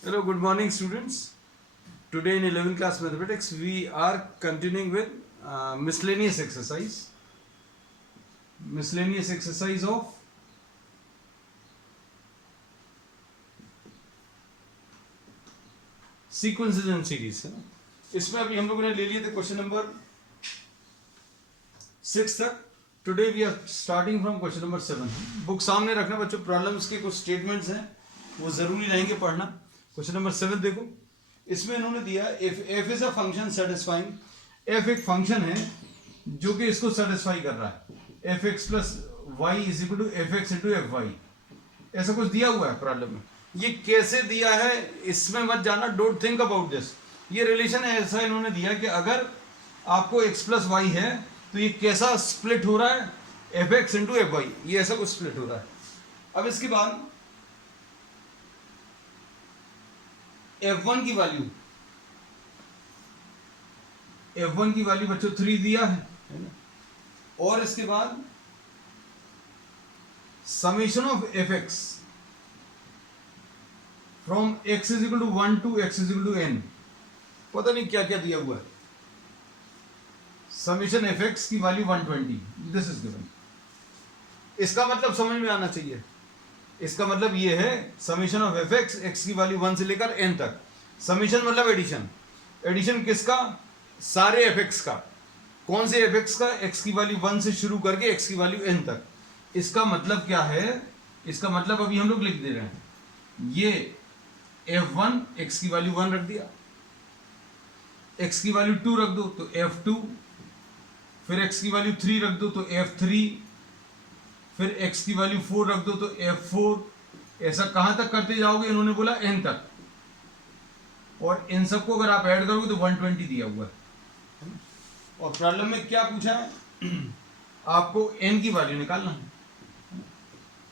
Hello, good morning, students. Today in 11th class mathematics, we are continuing with miscellaneous exercise. Miscellaneous exercise of sequences and series. है ना? इसमें अभी हम लोगों ने ले लिए थे क्वेश्चन नंबर 6 तक. Today we are starting from question number 7. Book सामने रखना बच्चों. प्रॉब्लम्स के कुछ स्टेटमेंट्स हैं, वो जरूरी रहेंगे पढ़ना. क्वेश्चन नंबर 7 देखो. इसमें इन्होंने दिया if F is a function satisfying. F एक फंक्शन है जो कि इसको सेटिस्फाई कर रहा है. F X plus Y is equal to F X into F Y. ऐसा कुछ दिया हुआ है प्रॉब्लम में. ये कैसे दिया है इसमें मत जाना. Don't think about this. ये रिलेशन ऐसा इन्होंने दिया कि अगर आपको एक्स प्लस वाई है तो ये कैसा स्प्लिट हो रहा है, F X into F Y. ये ऐसा कुछ स्प्लिट हो रहा है. अब इसके बाद F1 की वैल्यू, F1 की वैल्यू बच्चों 3 दिया है ना. और इसके बाद summation of F X from x is equal to 1 to x is equal to n. पता नहीं क्या क्या दिया हुआ है. समेशन एफ एक्स की वैल्यू 120. This is given. इसका मतलब समझ में आना चाहिए. इसका मतलब ये है summation of F x, x की वैल्यू 1 से लेकर n तक. समीशन मतलब एडिशन. एडिशन किसका? सारे एफ एक्स का. कौन से एफ एक्स का? एक्स की वैल्यू 1 से शुरू करके एक्स की वैल्यू n तक. इसका मतलब क्या है? इसका मतलब अभी हम लोग लिख दे रहे हैं. ये f1 एक्स की वैल्यू 1 रख दिया, एक्स की वैल्यू 2 रख दो तो f2, फिर एक्स की वैल्यू 3 रख दो तो f3, फिर x की वैल्यू 4 रख दो तो f4. ऐसा कहां तक करते जाओगे? इन्होंने बोला n तक. और इन सबको अगर आप ऐड करोगे तो 120 दिया हुआ है. और प्रॉब्लम में क्या पूछा है? आपको n की वैल्यू निकालना है.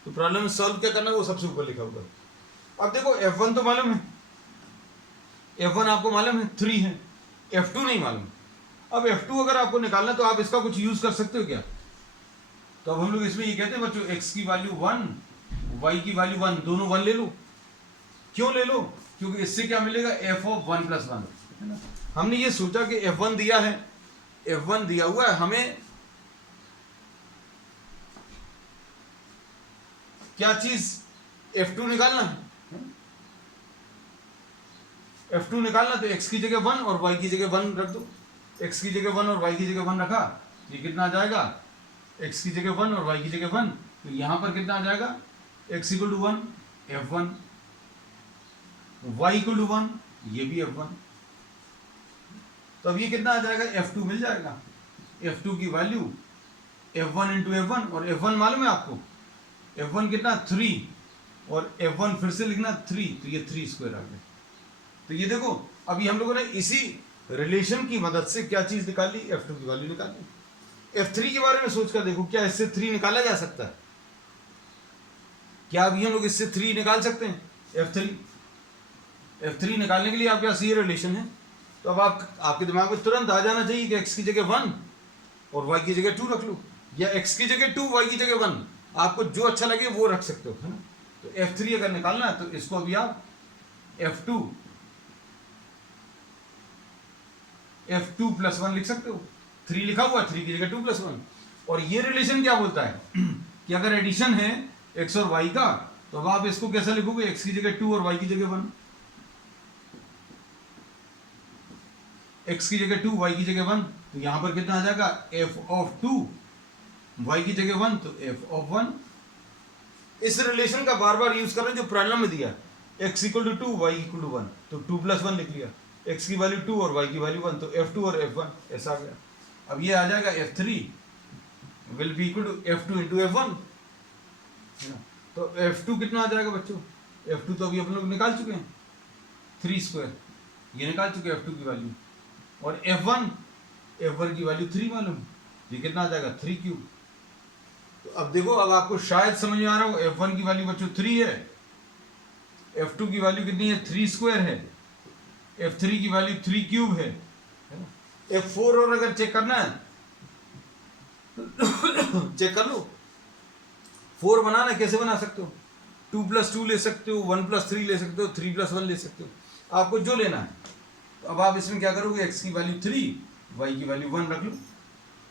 तो प्रॉब्लम में सॉल्व क्या करना है वो सबसे ऊपर लिखा हुआ है. अब देखो f1 तो मालूम है, f1 आपको मालूम है 3 है, f2 नहीं मालूम. अब f2 अगर आपको निकालना तो आप इसका कुछ यूज कर सकते हो क्या? तो अब हम लोग इसमें ये कहते हैं बच्चों x की वैल्यू 1, y की वैल्यू 1, दोनों 1 ले लो. क्यों ले लो? क्योंकि इससे क्या मिलेगा? f ऑफ 1 प्लस 1 है ना. हमने ये सोचा कि f1 दिया है, f1 दिया हुआ है, हमें क्या चीज f2 निकालना है. f2 निकालना तो x की जगह 1 और y की जगह 1 रख दो. x की जगह 1 और y की जगह 1 रखा, ये कितना आ जाएगा? x की जगह 1 और y की जगह 1. तो यहां पर कितना आ जाएगा? x equal to 1 f1, y equal to 1 ये भी f1. तो अब ये कितना आ जाएगा? f2 मिल जाएगा. f2 की वैल्यू f1 इंटू f1, और f1 मालूम है आपको. f1 कितना? 3, और f1 फिर से लिखना 3, तो ये 3 स्क्वायर आ गया. तो ये देखो अभी हम लोगों ने इसी रिलेशन की मदद से क्या चीज निकाल ली? f2 की वैल्यू निकाल ली. f3 के बारे में सोचकर देखो, क्या इससे 3 निकाला जा सकता है? क्या अभी हम लोग इससे 3 निकाल सकते हैं? f3 निकालने के लिए आपके पास ये रिलेशन है. तो अब आपके दिमाग में तुरंत आ जाना चाहिए कि x की जगह 1 और y की जगह 2 रख लो, या x की जगह 2 y की जगह 1. आपको जो अच्छा लगे वो रख सकते हो, है ना. तो f3 अगर निकालना है तो इसको अभी आप f2 प्लस 1 लिख सकते हो. 3 लिखा हुआ है, 3 की जगह 2 प्लस 1. और ये रिलेशन क्या बोलता है कि अगर एडिशन है x और y का, तो अब आप इसको कैसा लिखोगे? x की जगह 2 और y की जगह 1. x की जगह 2 y की जगह 1, तो यहां पर कितना आ जाएगा? f ऑफ 2, y की जगह 1 तो f ऑफ 1. इस रिलेशन का बार बार यूज कर रहे हैं जो प्रॉब्लम में दिया. x equal to 2 y equal to 1, तो 2 प्लस 1 लिख लिया. x की वैल्यू 2 और y की वैल्यू 1, तो f2 और f1 ऐसा आ गया. अब ये आ जाएगा f3 will be equal to f2 into f1, है ना. तो f2 कितना आ जाएगा बच्चों? f2 तो अभी अपन लोग निकाल चुके हैं, 3 स्क्वायर. ये निकाल चुके हैं f2 की वैल्यू. और f1 की वैल्यू 3 मालूम, ये कितना आ जाएगा? 3 क्यूब. तो अब देखो, अब आपको शायद समझ में आ रहा हो, f1 की वैल्यू बच्चों 3 है, f2 की वैल्यू कितनी है? 3 स्क्वायर है, f3 की वैल्यू 3 क्यूब है ना. f4 और अगर चेक करना है चेक कर लो. 4 बनाना कैसे बना सकते हो? 2+2 ले सकते हो, 1+3 ले सकते हो, 3+1 ले सकते हो, आपको जो लेना है। तो अब आप इसमें क्या करोगे, x की वैल्यू 3, y की वैल्यू 1 रख लो,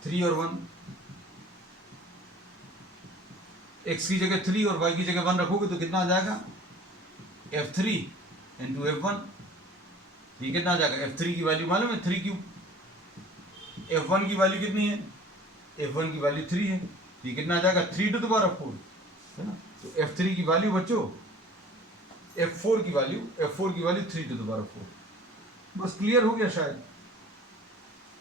3 और 1, x की जगह 3 और y की जगह 1 रखोगे तो कितना आ जाएगा, f3 इंटू f1। ये कितना आ जाएगा, f3 की वैल्यू मालूम है 3 क्यूब, f1 की वैल्यू कितनी है, f1 की वैल्यू 3 है, ये कितना आ जाएगा 3 टू द पावर ऑफ 4, है ना। तो f3 की वैल्यू बच्चों, f4 की value 3 to the power of 4। बस क्लियर हो गया शायद।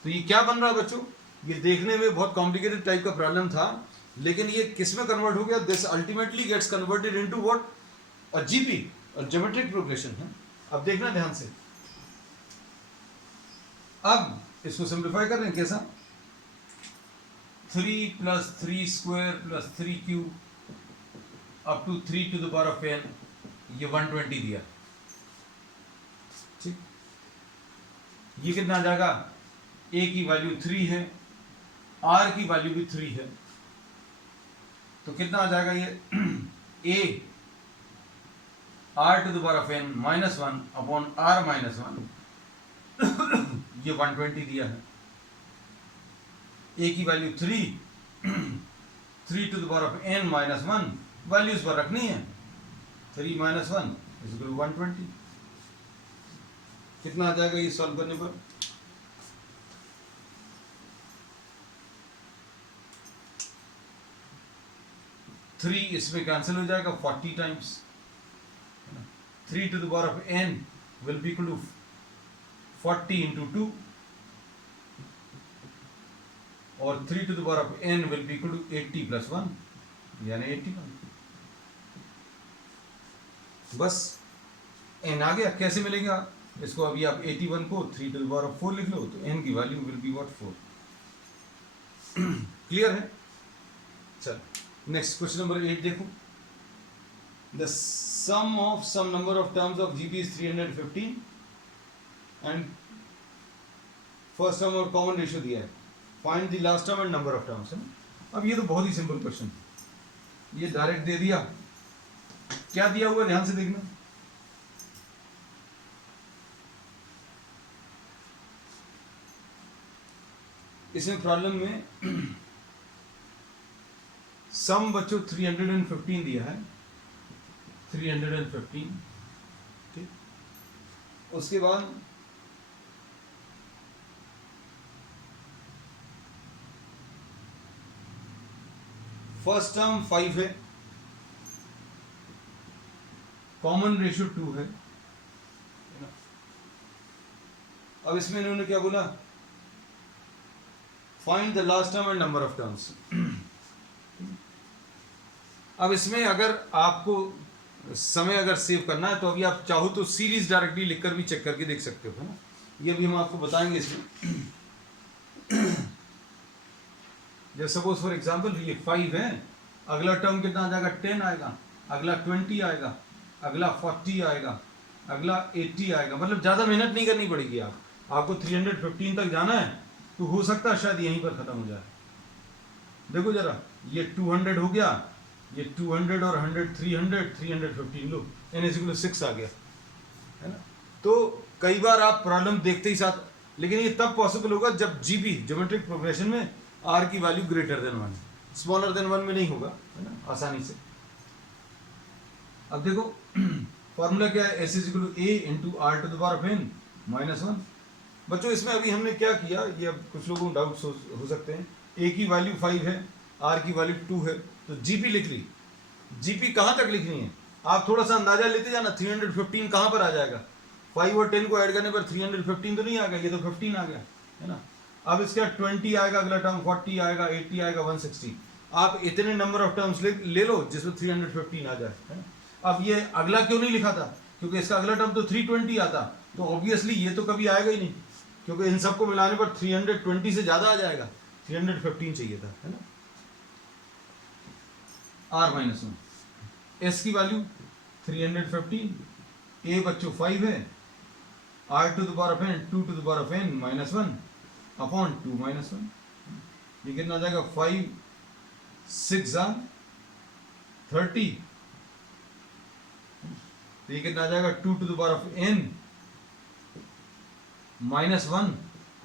तो ये क्या बन रहा है बच्चों, ये देखने में बहुत कॉम्प्लिकेटेड टाइप का प्रॉब्लम था, लेकिन ये किस में कन्वर्ट हो गया, this ultimately gets converted into what, a GP, और ज्योमेट्रिक प्रोग्रेशन है। अब देखना ध्यान से, अब इसको सिंप्लीफाई कर रहे हैं कैसा, 3 + 3 square + 3 cube up to 3 to the power of n, ये 120 दिया, ठीक। ये कितना आ जाएगा, a की वैल्यू 3 है, r की वैल्यू भी 3 है, तो कितना आ जाएगा ये a r to the power of n -1 upon r -1, ये 120 दिया है। a की value 3 to the power of n -1, values पर रखनी है, 3 - 1 = 120। कितना आ जाएगा ये सॉल्व करने पर, थ्री इसमें कैंसिल हो जाएगा 40 times, 3 to the power of n will be equal to 40 into 2, और 3 to the power of n will be equal to 80 + 1 यानी 81। बस n आ गया, कैसे मिलेगा इसको, अभी आप 81 को 3 टू द पावर ऑफ 4 लिख लो, तो n की value will be what 4। Clear है। चल नेक्स्ट क्वेश्चन नंबर 8 देखो, the sum of some number of terms of GP is 315 and first term और कॉमन रेशियो दिया है, find the last term and number of terms, है ना। अब ये तो बहुत ही सिंपल क्वेश्चन, ये डायरेक्ट दे दिया, क्या दिया हुआ ध्यान से देखना, इसमें प्रॉब्लम में सम बच्चों 315 दिया है, 315, ठीक। उसके बाद फर्स्ट टर्म 5 है, कॉमन रेशियो 2 है। अब इसमें इन्होंने क्या बोला, find the last term and number of terms. अब इसमें अगर आपको समय अगर सेव करना है तो अभी आप चाहो तो सीरीज डायरेक्टली लिखकर भी चेक करके देख सकते हो, है ना। ये भी हम आपको बताएंगे इसमें। जब सपोज फॉर एग्जांपल ये 5 है, अगला टर्म कितना आ जाएगा, 10 आएगा, अगला 20 आएगा, अगला 40 आएगा, अगला 80 आएगा, मतलब ज़्यादा मेहनत नहीं करनी पड़ेगी। आपको 315 तक जाना है तो हो सकता है शायद यहीं पर ख़त्म हो जाए। देखो ज़रा, ये 200 हो गया, ये 200 और 100 300 315 लो, n = 6 आ गया, है ना। तो कई बार आप प्रॉब्लम देखते ही साथ, लेकिन ये तब पॉसिबल होगा जब जीपी ज्योमेट्रिक प्रोग्रेशन में r की value greater than 1, smaller than 1 में नहीं होगा, है ना, आसानी से। अब देखो फॉर्मूला क्या है, s = a × r to the power of n -1। बच्चों इसमें अभी हमने क्या किया, ये अब कुछ लोगों को डाउट्स हो सकते हैं, a की वैल्यू 5 है, r की वैल्यू 2 है, तो जीपी लिख ली। जीपी कहाँ तक लिखनी है, आप थोड़ा सा अंदाजा लेते जाना, 315 कहाँ पर आ जाएगा, 5 और 10 को ऐड करने पर 315 तो नहीं आ गया, ये तो 15 आ गया, है ना। अब इसका 20 आएगा, अगला टर्म 40 आएगा, 80 आएगा, 160। आप इतने नंबर ऑफ टर्म्स ले लो जिसमें 315 आ जाए, है ना। अब ये अगला क्यों नहीं लिखा था, क्योंकि इसका अगला टर्म तो 320 आता, तो ऑब्वियसली ये तो कभी आएगा ही नहीं, क्योंकि इन सबको मिलाने पर 320 से ज़्यादा आ जाएगा, 315 चाहिए था, है ना। r-1, s की वैल्यू 315, a बच्चों 5 है, r to the power of n 2 to the power of n -1 upon 2 -1, ये कितना आ जाएगा, 5 6 30 तो ये कितना आ जाएगा 2 to the power of n minus 1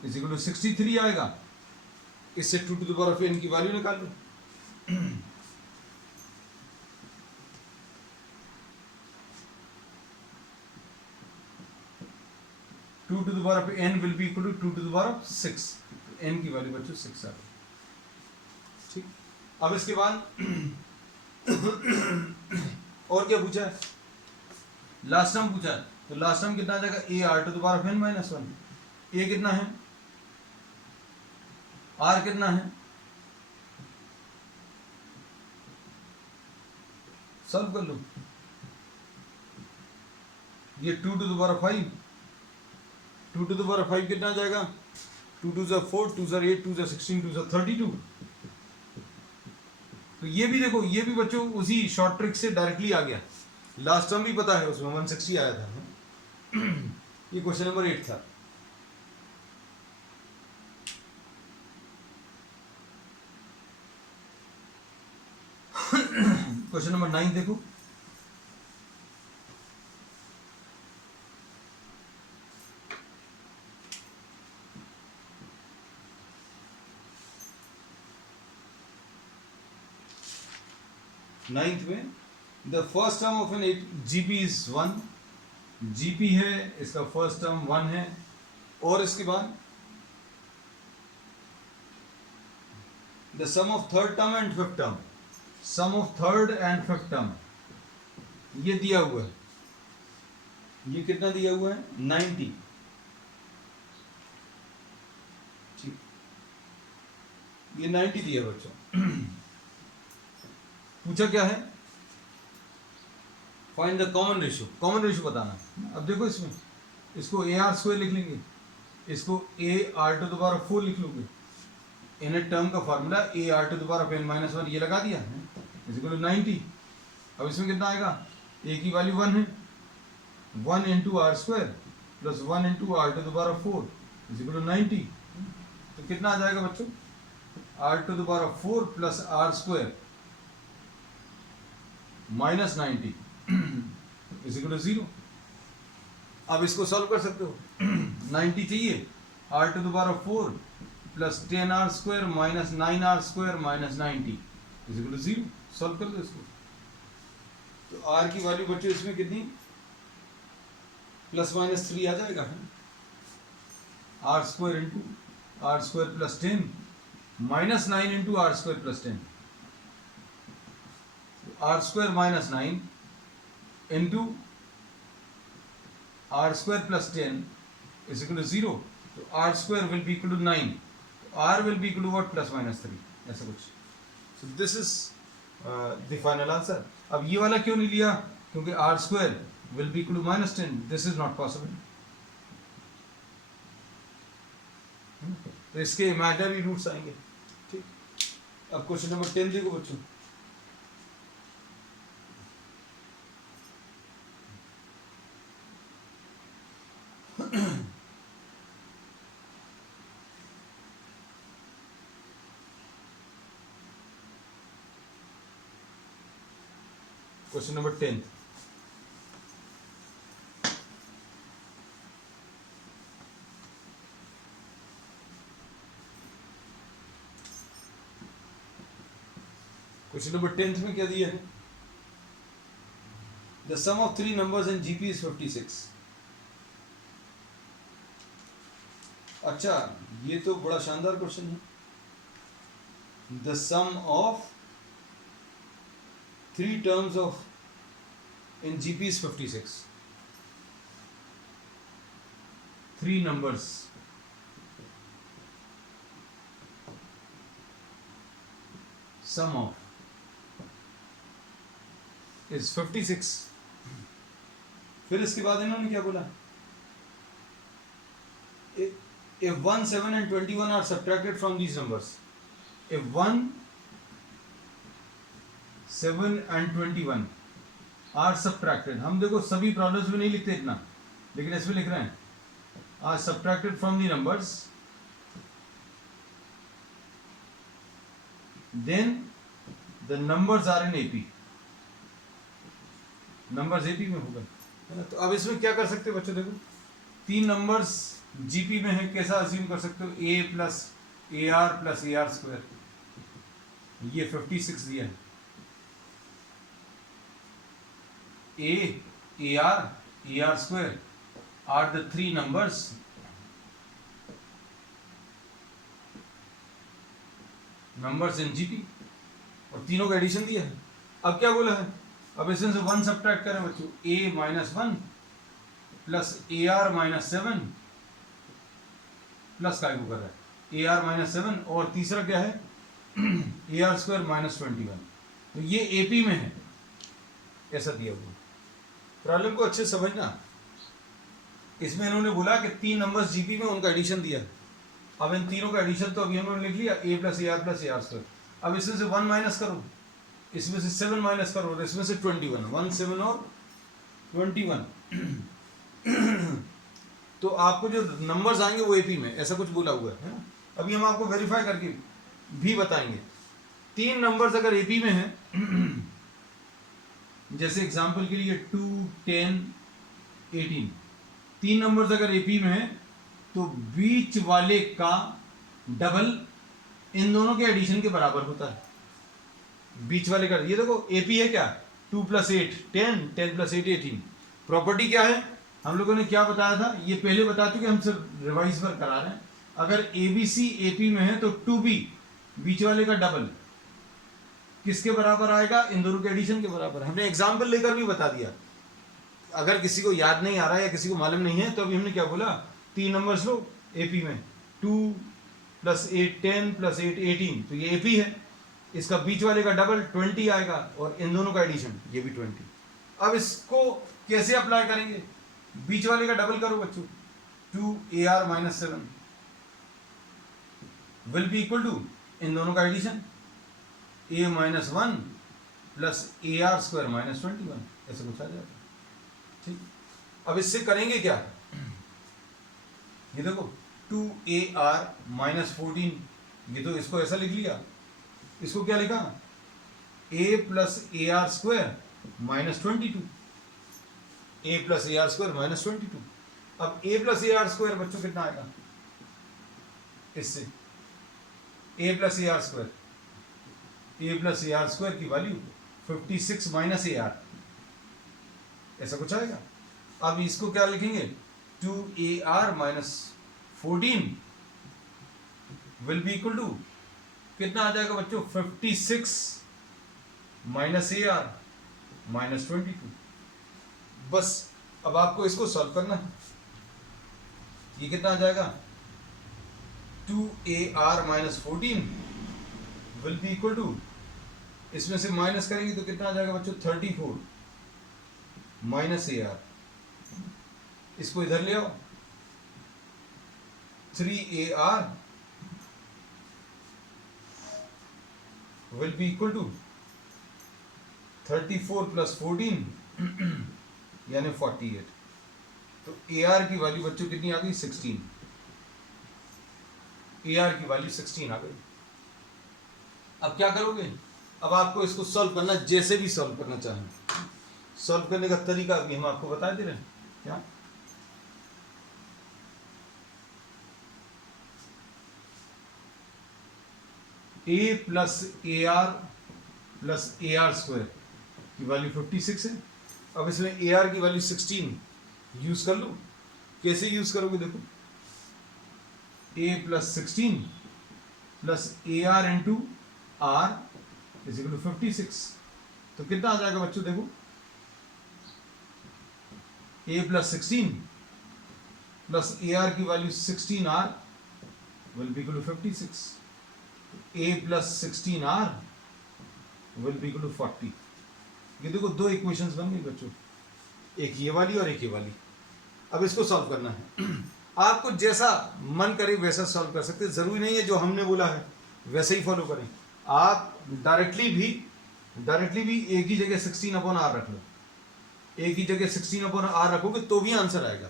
is equal to 63 आएगा। इससे 2 to the power of n की वैल्यू निकाल लो। 2 to the power of n will be equal to 2 to the power of 6। n की वैल्यू बच्चों 6 आ गई। ठीक, अब इसके बाद और क्या पूछा है? लास्ट टर्म पूछा है, तो लास्ट टर्म कितना आ जाएगा? a r to the power of n minus 1। a कितना है, r कितना है, सॉल्व कर लो। ये 2 to the power of 5, 2 to the power of 5 कितना आ जाएगा? 2 2 4, 2 8, 2 16, 2 32। तो ये भी देखो, ये भी बच्चों उसी शॉर्ट ट्रिक से डायरेक्टली आ गया। लास्ट टर्म भी पता है, उसमें 160 आया था। ये क्वेश्चन नंबर 8 था। क्वेश्चन नंबर 9 देखो। नाइन्थ में the first term of an GP is 1। GP है, इसका फर्स्ट टर्म 1 है, और इसके बाद the sum of third term and fifth term, sum of third and fifth term ये दिया हुआ है। ये कितना दिया हुआ है? 90। ठीक, ये 90 दिया बच्चों। पूछा क्या है? Find the common ratio. Common ratio बताना। अब देखो इसमें इसको ए आर स्क्वायर लिख लेंगे, इसको A are to the power of 4 लिख लोगे। इनर टर्म का formula A are to the power of n minus 1 ये लगा दिया इज इक्वल टू 90। अब इसमें कितना आएगा? ए की वैल्यू 1 है, 1 into R square plus 1 into R to the power of 4 is equal to 90। तो कितना आ जाएगा बच्चों? R to the power of 4 plus R square minus 90 is equal to 0। अब इसको सॉल्व कर सकते हो। 90 चाहिए, R to the power of 4 plus 10 R square minus 9 R square minus 90 is equal to 0। Solve कर दो इसको। तो आर की वैल्यू बच्चों इसमें कितनी? प्लस माइनस 3 आ जाएगा। R square into R square plus 10 minus 9 into R square plus 10, R square minus 9 into R square plus 10 is equal to 0। तो R square will be equal to 9, तो R will be equal to what? Plus minus 3, ऐसा कुछ। So this is the final answer. अब ये वाला क्यों नहीं लिया? क्योंकि R square will be equal to minus 10, this is not possible. तो इसके इमेजिनरी रूट्स आएंगे। ठीक, अब क्वेश्चन नंबर 10 देखो बच्चों। Question number 10। क्वेश्चन नंबर 10 में क्या दिया है? The sum of 3 numbers in GP is 56। अच्छा, ये तो बड़ा शानदार क्वेश्चन है। The sum of 3 terms of in GP is 56. 3 numbers. Sum of is 56. फिर इसके बाद इन्होंने क्या बोला? If 1, 7 and 21 are subtracted from these numbers, if 1, 7 and 21 are subtracted, हम देखो सभी प्रॉब्लम्स में नहीं लिखते इतना, लेकिन इसमें लिख रहे हैं are subtracted from the numbers, then the numbers are in AP. numbers AP में होगा। है ना। तो अब इसमें क्या कर सकते हो बच्चों, देखो 3 नंबर्स जीपी में है, कैसा अज्यूम कर सकते हो, a plus A r plus A R square, ये 56 दिया है, a are square are the 3 numbers in GP, और तीनों का एडिशन दिया है। अब क्या बोला है, अब इसमें से 1 सब्ट्रैक्ट करें बच्चों, a minus 1 plus A r minus 7 plus का कर रहा है ए आर माइनस 7, और तीसरा क्या है ए आर स्क्वायर माइनस 21। तो ये एपी में है, ऐसा दिया हुआ। प्रॉब्लम को अच्छे से समझना, इसमें इन्होंने बोला कि 3 नंबर्स जीपी में, उनका एडिशन दिया। अब इन तीनों का एडिशन तो अभी हमने लिख लिया, a plus A R square. अब इसमें से 1 माइनस करो, इसमें से 7 माइनस करो, और इसमें से 21, 1 7 और 21 तो आपको जो नंबर्स आएंगे वो एपी में, ऐसा कुछ बोला हुआ है ना। अभी हम आपको वेरीफाई करके भी बताएंगे। 3 नंबर्स अगर एपी में है जैसे एग्जांपल के लिए 2 10 18, 3 नंबर्स अगर एपी में है तो बीच वाले का डबल इन दोनों के एडिशन के बराबर होता है। बीच वाले का, ये देखो एपी है क्या, 2 प्लस 8 10, 10 प्लस 8 18। प्रॉपर्टी क्या है, हम लोगों ने क्या बताया था, ये पहले बता चुके, हम सिर्फ रिवाइज पर करा रहे हैं। अगर एबीसी एपी में है तो 2b बीच वाले का डबल किसके बराबर आएगा, इन दोनों के एडिशन के बराबर। हमने एग्जाम्पल लेकर भी बता दिया, अगर किसी को याद नहीं आ रहा है या किसी को मालूम नहीं है तो अभी हमने क्या बोला, 3 नंबर्स लो एपी में, 2 प्लस 8 10 प्लस 8 18, तो ये एपी है। इसका बीच वाले का डबल 20 आएगा, और इन दोनों का एडिशन ये भी 20। अब इसको कैसे अप्लाई करेंगे, बीच वाले का डबल करो बच्चों, 2 a r minus 7 will be equal to इन दोनों का addition a minus 1 plus A R square minus 21, ऐसे कुछ आ जाएगा। ठीक, अब इससे करेंगे क्या, ये देखो 2ar माइनस 14, ये तो इसको ऐसा लिख लिया, इसको क्या लिखा, a plus A R square minus 22, a plus A R square minus 22। अब a plus A R square बच्चों कितना आएगा, इससे a plus A R square, a plus A R square की वैल्यू 56 माइनस ए आर, ऐसा कुछ आएगा। अब इसको क्या लिखेंगे, 2ar minus 14 will be equal to कितना आ जाएगा बच्चों, 56 माइनस ए आर माइनस 22। बस अब आपको इसको सॉल्व करना है, ये कितना आ जाएगा, 2ar minus 14 will be equal to, इसमें से माइनस करेंगे तो कितना आ जाएगा बच्चों, 34 माइनस ए आर, इसको इधर ले आओ, 3ar will be equal to 34 plus 14 यानी 48। तो ar की वैल्यू बच्चों कितनी आ गई, 16। ar की वैल्यू 16 आ गई। अब क्या करोगे, अब आपको इसको सॉल्व करना, जैसे भी सॉल्व करना चाहें, सॉल्व करने का तरीका अभी हम आपको बता दे रहे हैं। क्या, a plus A R square की वैल्यू 56 है। अब इसमें ए आर की वैल्यू 16 यूज कर लो। कैसे यूज करोगे, देखो a plus 16 plus A r into r is equal to 56। तो कितना आ जाएगा बच्चों, देखो a plus 16 plus A R की value 16r will be equal to 56। a plus 16r will be equal to 40। ये देखो दो इक्वेशंस बन गई बच्चों, एक ये वाली और एक ये वाली। अब इसको सॉल्व करना है, आपको जैसा मन करे वैसा सॉल्व कर सकते, जरूरी नहीं है जो हमने बोला है वैसे ही फॉलो करें। आप डायरेक्टली भी एक ही जगह 16/r रख लो, एक ही जगह 16/r रखोगे तो भी आंसर आएगा।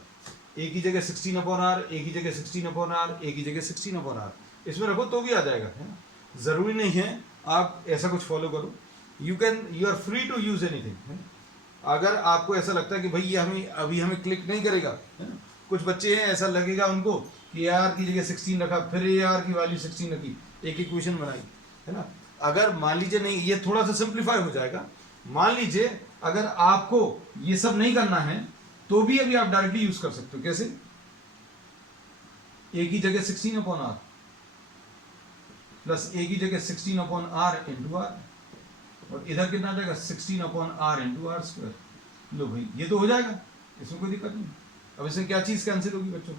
एक ही जगह 16/r, एक ही जगह 16/r, एक ही जगह 16/r, इसमें रखो तो भी आ जाएगा, है ना। जरूरी नहीं है आप ऐसा कुछ फॉलो करो, you are free to use anything. अगर आपको ऐसा लगता है कि भाई ये हमें क्लिक नहीं करेगा, है ना, कुछ बच्चे हैं ऐसा लगेगा उनको कि AR की जगह 16 रखा, फिर AR की वैल्यू 16 रखी, एक इक्वेशन बनाई, है ना। अगर मान लीजिए, नहीं, ये थोड़ा सा सिंप्लीफाई हो जाएगा, मान लीजिए अगर आपको ये सब नहीं करना है तो भी अभी आप डायरेक्टली यूज कर सकते हो। कैसे? ए की जगह 16/r प्लस ए की जगह 16/r इंटू आर, और इधर कितना आ जाएगा 16/r इंटू आर स्क्वायर। लो भाई ये तो हो जाएगा, इसमें कोई दिक्कत नहीं। अब इसमें क्या चीज कैंसिल होगी बच्चों?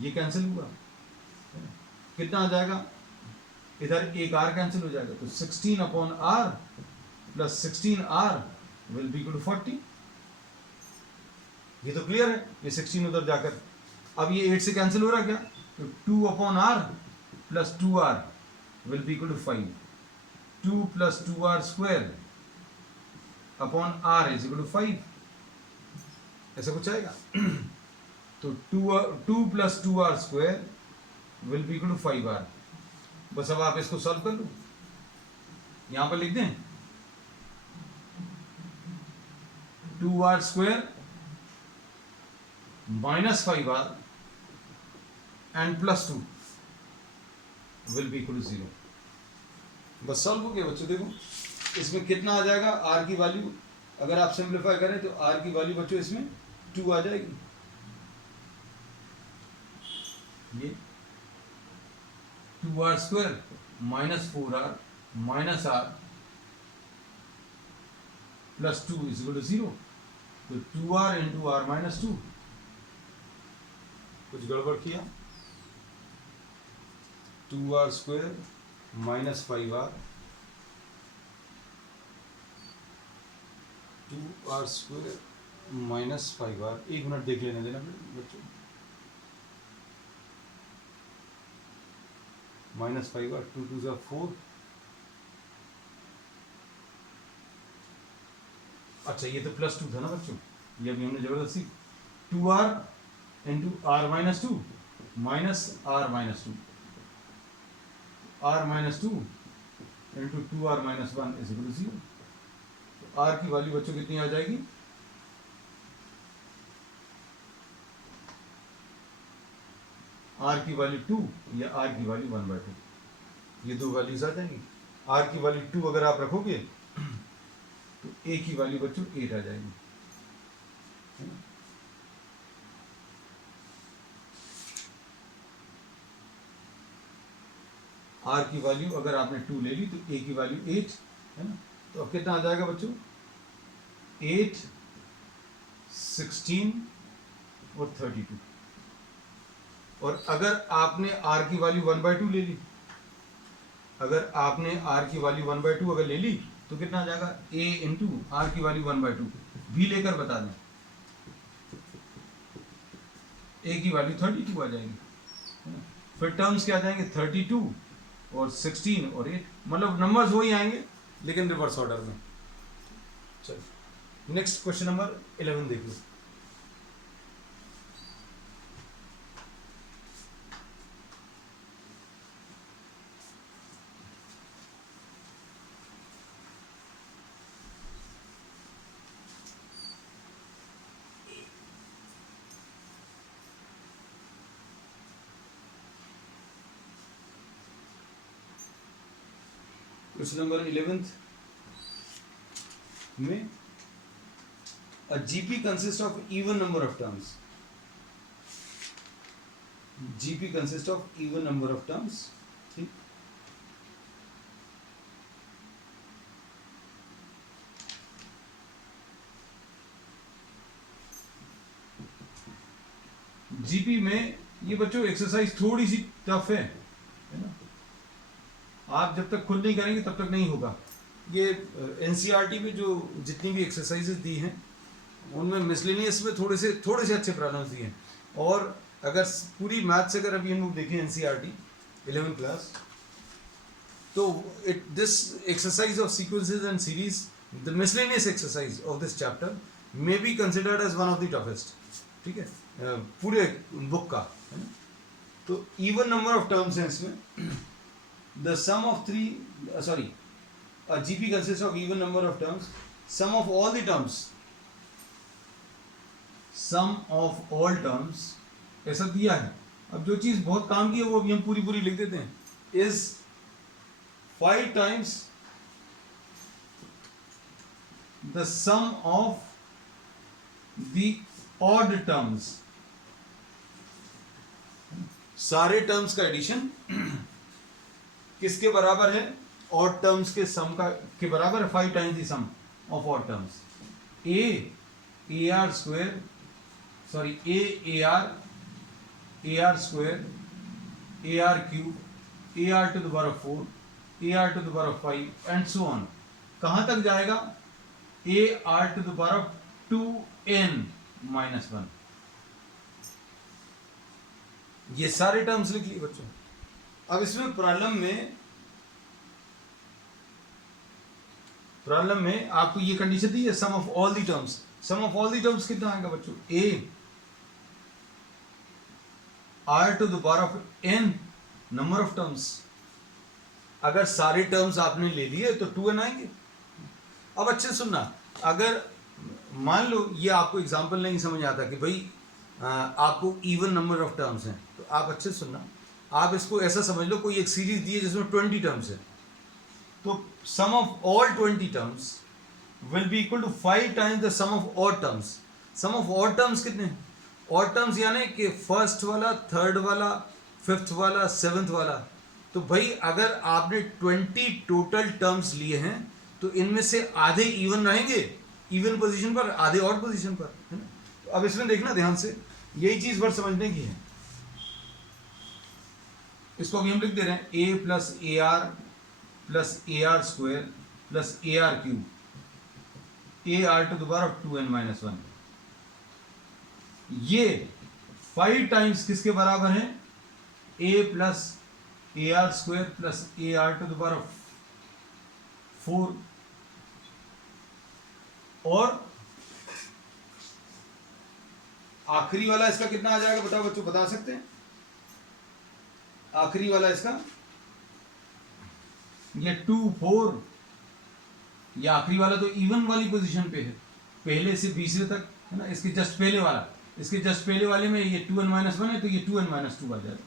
ये कैंसिल हुआ, कितना आ जाएगा, इधर एक r कैंसिल हो जाएगा, तो 16/r plus 16r will be equal to 40। ये तो क्लियर है, ये 16 उधर जाकर, अब ये 8 से कैंसिल हो रहा क्या, तो 2/r plus 2r will be equal to 5, 2 plus 2r square upon r is equal to 5, ऐसा कुछ आएगा। तो 2 plus 2r square will be equal to 5r। बस अब आप इसको सॉल्व कर लो, यहां पर लिख दें 2r square minus 5r and plus 2 will be equal to 0। बस सॉल्व हो गया बच्चों। देखो इसमें कितना आ जाएगा, r की वैल्यू अगर आप सिंप्लीफाई करें तो r की वैल्यू बच्चों इसमें 2 आ जाएगी। ये 2r square minus 4r minus r plus 2 is equal to 0, तो 2r इंटू r माइनस 2। कुछ गड़बड़ किया, 2r square minus 5r, 2r square minus 5r, एक मिनट देख लेने देना बच्चों, माइनस 5r, 2 2 जा 4। अच्छा ये तो प्लस 2 था ना बच्चों, ये अभी हमने जबरदस्ती 2r into r minus 2 minus r minus 2, r minus 2 into 2r minus 1 is equal to 0। तो r की वैल्यू बच्चों कितनी आ जाएगी, r की वैल्यू 2 या r की वैल्यू 1/2, ये दो वैल्यूज आ जाएंगी। r की वैल्यू 2 अगर आप रखोगे तो a की वैल्यू बच्चों 8 आ जाएगी, r की वैल्यू अगर आपने 2 ले ली तो a की वैल्यू 8 है ना। तो अब कितना आ जाएगा बच्चों, 8, 16 और 32। और अगर आपने r की वैल्यू 1/2 ले ली, अगर आपने r की वैल्यू 1/2 अगर ले ली तो कितना आ जाएगा, a इंटू r की वैल्यू 1/2 भी लेकर बता दें, a की वैल्यू 32 आ जाएगी, फिर टर्म्स क्या आ जाएंगे 32 और 16 और 8, मतलब नंबर्स वही आएंगे लेकिन रिवर्स ऑर्डर में। चलो नेक्स्ट क्वेश्चन नंबर 11 देख लो। क्वेश्चन नंबर 11 में a GP consists of even number of terms, GP consists of even number of terms, ठीक। GP में ये बच्चों एक्सरसाइज थोड़ी सी टफ है ना, आप जब तक खुद नहीं करेंगे तब तक नहीं होगा। ये एनसीईआरटी में जो जितनी भी एक्सरसाइजेज दी हैं उनमें मिसलेनियस में थोड़े से अच्छे प्रॉब्लम्स दिए हैं। और अगर पूरी मैथ से अगर अभी हम लोग देखें एनसीईआरटी 11th क्लास, तो this exercise of sequences and series, the miscellaneous exercise of this chapter may be considered as one of the toughest, ठीक है, पूरे बुक का, है ना। तो इवन नंबर ऑफ टर्म्स हैं इसमें, the sum of a GP consists of even number of terms, sum of all the terms sum of all terms, ऐसा दिया है। अब जो चीज बहुत काम की है वो अभी हम पूरी पूरी लिख देते हैं, is 5 times the sum of the odd terms. सारे टर्म्स का एडिशन किसके बराबर है? ऑड टर्म्स के सम का के बराबर है, 5 times the sum of odd terms. A are square, sorry a are square, a r cube, a are to the power of 4, a are to the power of 5 and so on. कहां तक जाएगा? A are to the power of 2n minus 1। ये सारे terms लिख लिए बच्चों। अब इसमें प्रॉब्लम में आपको ये कंडीशन दी है, sum of all the terms. Sum of all the terms कितना आएगा बच्चों? A are to the power of n number of terms. अगर सारे टर्म्स आपने ले लिए तो 2n आएंगे। अब अच्छे सुनना, अगर मान लो ये आपको एग्जांपल नहीं समझ आता कि भाई आपको इवन नंबर ऑफ टर्म्स हैं, तो आप अच्छे सुनना, आप इसको ऐसा समझ लो, कोई एक सीरीज दी है जिसमें 20 टर्म्स है, तो sum of all 20 terms will be equal to 5 times the sum of odd terms. Sum of odd terms कितने? ऑड टर्म्स यानी कि फर्स्ट वाला, थर्ड वाला, फिफ्थ वाला, सेवंथ वाला। तो भाई अगर आपने 20 टोटल टर्म्स लिए हैं तो इनमें से आधे इवन रहेंगे, इवन पोजीशन पर, आधे ऑड पोजीशन पर, है ना? तो अब इसमें देखना ध्यान से, यही चीज पर समझने की है। इसको अभी हम लिख दे रहे हैं, a plus A R square plus A r cube, a are to the power of 2n minus 1। ये 5 टाइम्स किसके बराबर है? A plus A R square plus A R to the power of 4, और आखिरी वाला इसका कितना आ जाएगा बताओ बच्चों, बता सकते हैं? आखिरी वाला इसका ये 2 4, ये आखिरी वाला तो इवन वाली पोजीशन पे है, पहले से तीसरे तक, है ना? इसके जस्ट पहले वाला, इसके जस्ट पहले वाले में ये 2n माइनस 1 है, तो ये 2n माइनस 2 आ जाएगा।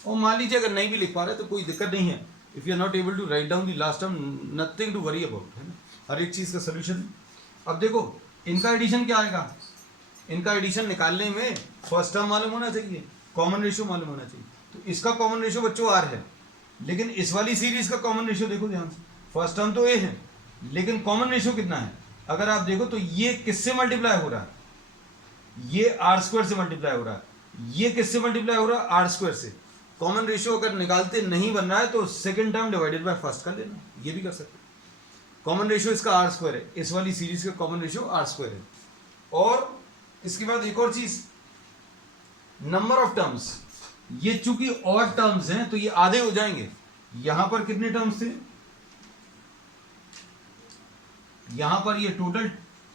और मान लीजिए अगर नहीं भी लिख पा रहे तो कोई दिक्कत नहीं है, if you are not able to write down the last term, nothing to worry about, है ना? हर एक चीज का सोल्यूशन। अब देखो इनका एडिशन क्या आएगा? इनका एडिशन निकालने में फर्स्ट टर्म मालूम होना चाहिए, कॉमन रेशियो मालूम होना चाहिए। तो इसका कॉमन रेशियो बच्चों आर है, लेकिन इस वाली सीरीज का कॉमन रेशियो देखो ध्यान से, फर्स्ट टर्म तो ए है लेकिन कॉमन रेशियो कितना है? अगर आप देखो तो ये किससे मल्टीप्लाई हो रहा है? ये आर स्क्वायर से मल्टीप्लाई हो रहा है। ये किससे मल्टीप्लाई हो रहा है? आर स्क्वायर से। कॉमन रेशियो अगर निकालते नहीं बन रहा है तो second term divided by first कर लेना, ये भी कर सकते। कॉमन रेशियो इसका आर स्क्वायर है, इस वाली सीरीज का कॉमन रेशियो आर स्क्वायर है। और इसके बाद एक और चीज, नंबर ऑफ टर्म्स। ये चूंकि ऑड टर्म्स हैं तो ये आधे हो जाएंगे। यहां पर कितने टर्म्स थे? यहां पर ये टोटल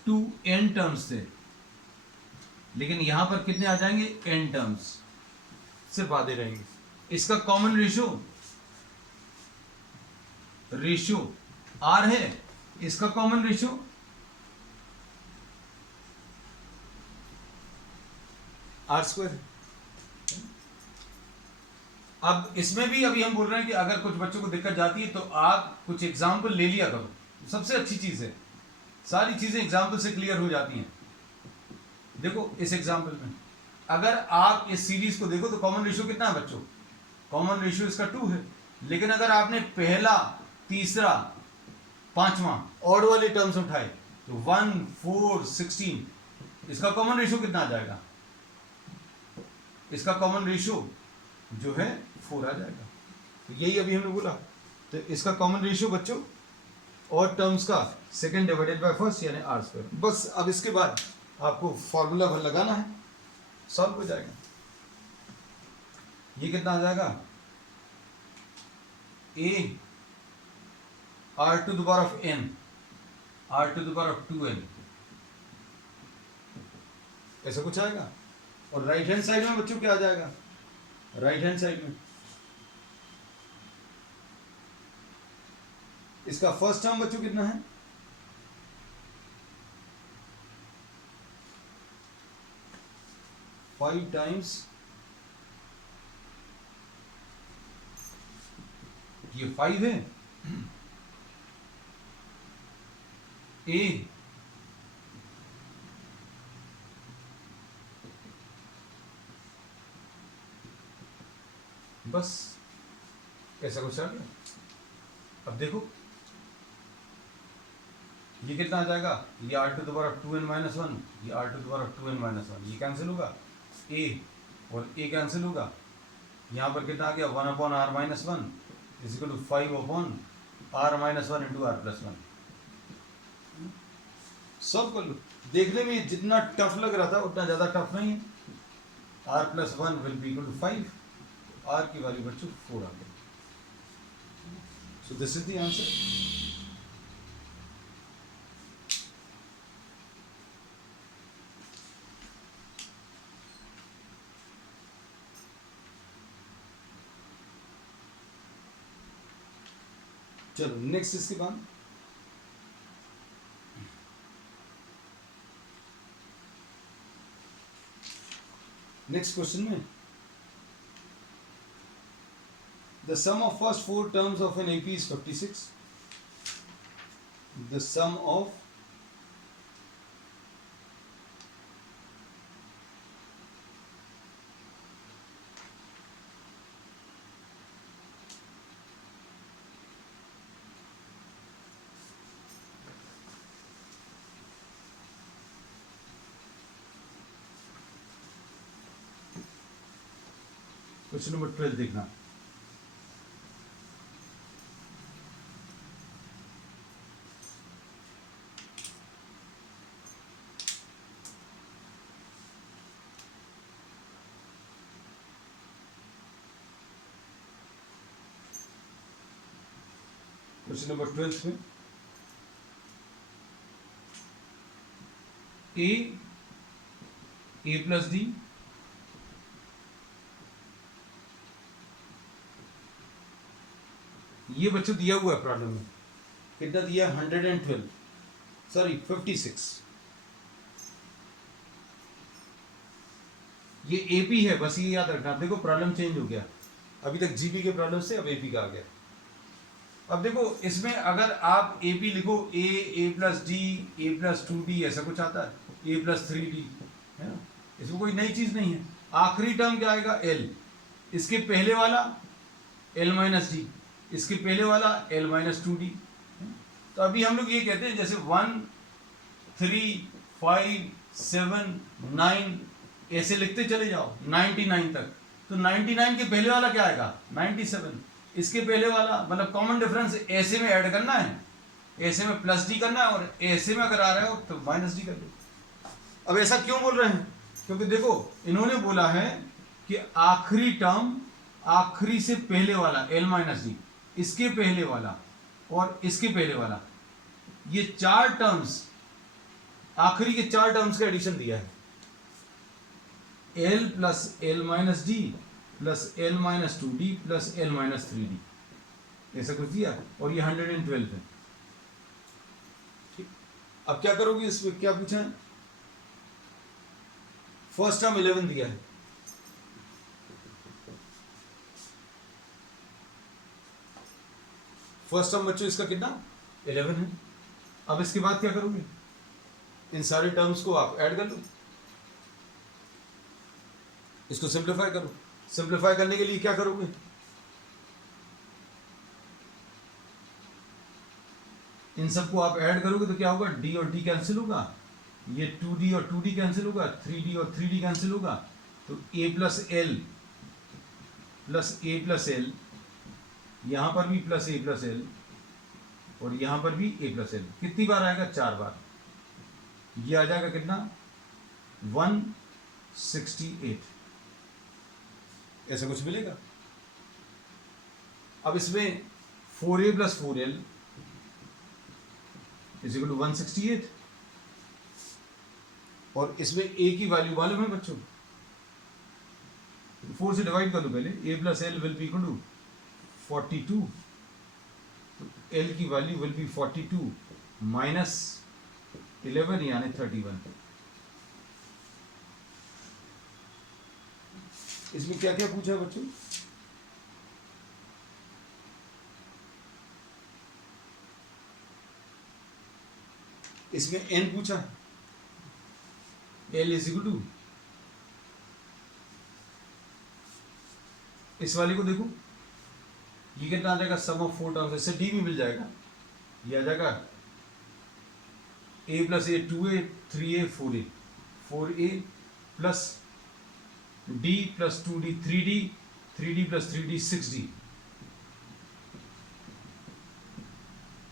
2n टर्म्स थे, लेकिन यहां पर कितने आ जाएंगे? n टर्म्स, सिर्फ आधे रहेंगे। इसका कॉमन रेशियो r है, इसका कॉमन रेशियो आर स्क्वायर। अब इसमें भी अभी हम बोल रहे हैं कि अगर कुछ बच्चों को दिक्कत जाती है तो आप कुछ एग्जाम्पल ले लिया करो, सबसे अच्छी चीज है, सारी चीजें एग्जाम्पल से क्लियर हो जाती हैं। देखो इस एग्जाम्पल में अगर आप इस सीरीज को देखो तो कॉमन रेशियो कितना है बच्चों? कॉमन रेशियो इसका 2 है, लेकिन अगर आपने पहला, तीसरा, पांचवा ऑड वाले टर्म्स उठाए तो 1 4 16, इसका कॉमन रेशियो कितना आ जाएगा? इसका कॉमन रेशियो जो है 4 आ जाएगा। तो यही अभी हमने बोला, तो इसका कॉमन रेशियो बच्चों और टर्म्स का सेकंड डिवाइडेड बाय फर्स्ट यानी आर स्क्वायर। बस अब इसके बाद आपको फॉर्मूला भर लगाना है, सॉल्व हो जाएगा। ये कितना आ जाएगा? A are to the power of n, r to the power of 2n, ऐसा कुछ आएगा। और राइट हैंड साइड में बच्चों क्या आ जाएगा? राइट हैंड साइड में इसका फर्स्ट टर्म बच्चों कितना है? 5 टाइम्स ये 5 है ए बस ऐसा कुछ आ गया। अब देखो ये कितना आ जाएगा, ये r to the power of 2n-1, ये r to the power of 2n-1, ये कैंसिल होगा, ए और ए कैंसिल होगा, यहाँ पर कितना आ गया 1/r-1 is equal to 5/r-1 into r+1। सब कर लो, देखने में जितना टफ लग रहा था उतना ज़्यादा टफ नहीं है। r+1 will be equal to 5, r की वैल्यू बच्चों 4 आ गई। So this is the answer. चलो नेक्स्ट इसके बाद नेक्स्ट क्वेश्चन में the sum of first 4 terms of an AP is 56। The sum of question number 12 देखना। क्वेश्चन नंबर 12 में ए प्लस डी ये बच्चों दिया हुआ है प्रॉब्लम में, कितना दिया 112 सॉरी 56। ये एपी है, बस ये याद रखना। देखो प्रॉब्लम चेंज हो गया, अभी तक जीपी के प्रॉब्लम से अब एपी का आ गया। अब देखो इसमें अगर आप एपी लिखो ए प्लस डी, ए प्लस 2d, ऐसा कुछ आता है, ए प्लस 3d, है ना, इसमें कोई नई चीज नहीं है। आखिरी टर्म क्या आएगा एल, इसके पहले वाला एल माइनस डी, इसके पहले वाला L माइनस 2d। तो अभी हम लोग ये कहते हैं जैसे 1 3 5 7 9 ऐसे लिखते चले जाओ 99 तक, तो 99 के पहले वाला क्या आएगा 97, इसके पहले वाला मतलब कॉमन डिफरेंस ऐसे में ऐड करना है, ऐसे में प्लस डी करना है और ऐसे में अगर आ रहे हो तो माइनस डी कर दो। अब ऐसा क्यों बोल रहे हैं, क्योंकि देखो इन्होंने बोला है कि आखिरी टर्म, आखिरी से पहले वाला L माइनस डी, इसके पहले वाला और इसके पहले वाला, ये 4 टर्म्स, आखिरी के 4 टर्म्स का एडिशन दिया है। L plus L minus D plus L minus 2d plus L minus 3d, ऐसा कुछ दिया और ये 112 है। ठीक, अब क्या करोगे, इसमें क्या पूछा है, फर्स्ट टर्म 11 दिया है, फर्स्ट टर्म बच्चों इसका कितना 11 है। अब इसके बाद क्या करोगे, इन सारे टर्म्स को आप ऐड कर लो, इसको सिंप्लीफाई करो। सिंप्लीफाई करने के लिए क्या करोगे, इन सबको आप ऐड करोगे तो क्या होगा, d और d कैंसिल होगा, ये 2d और 2d कैंसिल होगा, 3d और 3d कैंसिल होगा, तो a plus L plus A plus L, यहां पर भी प्लस ए प्लस एल और यहां पर भी ए प्लस एल, कितनी बार आएगा 4 बार, ये आ जाएगा कितना 168, ऐसा कुछ मिलेगा। अब इसमें 4a plus 4l is equal to 168 और इसमें a की वैल्यू मालूम है बच्चों, 4 से डिवाइड कर लो पहले, a plus l will be equal to 42, तो L की वैल्यू विल बी 42 माइनस 11 यानी 31। इसमें क्या क्या पूछा बच्चों? इसमें n पूछा, l इज इक्वल टू, इस वाली को देखो, ये कितना आ जाएगा, सम ऑफ 4 टर्म्स, इससे d भी मिल जाएगा, ये आ जाएगा a plus A 2a 3a 4a 4a plus d plus 2d 3d plus 3d 6d,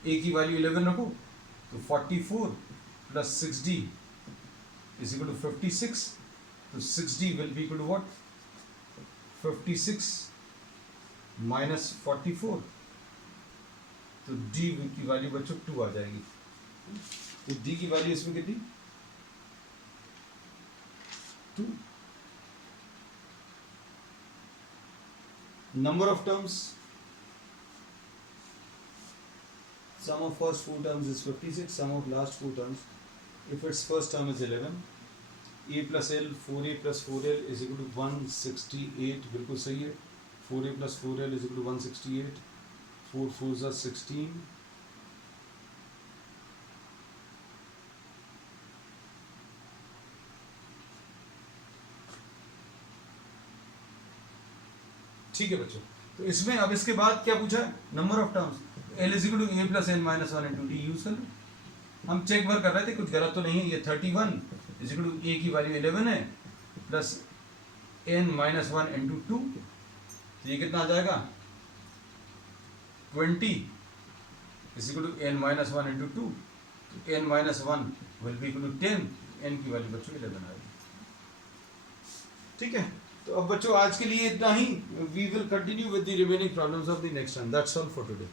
a की वैल्यू 11 रखो तो 44 plus 6d is equal to 56, तो 6d will be equal to what, 56 minus 44, तो d की वैल्यू बच्चों 2 आ जाएगी। तो d की वैल्यू इसमें कितनी, 2। Number of terms, sum of first 4 terms is 56, sum of last 4 terms, if its first term is 11, a plus l 4a plus 4l is equal to 168, बिल्कुल सही है, 4a plus 4l is equal to 168, 4 4s are 16, ठीक है बच्चों। तो इसमें अब इसके बाद क्या पूछा है, number of terms, l is equal to a plus n minus 1 into d use कर लो, हम चेक वर्क कर रहे थे, कुछ गलत तो नहीं है, ये 31 इज इक्वल टू a की वैल्यू 11 है प्लस n माइनस 1 इंटू 2, तो ये कितना आ जाएगा 20 is equal to n minus 1 into 2, तो n minus 1 will be equal to 10, n की वैल्यू बच्चों 11 आएगी। ठीक है, तो अब बच्चों आज के लिए इतना ही, we will continue with the remaining problems of the next time, that's all for today.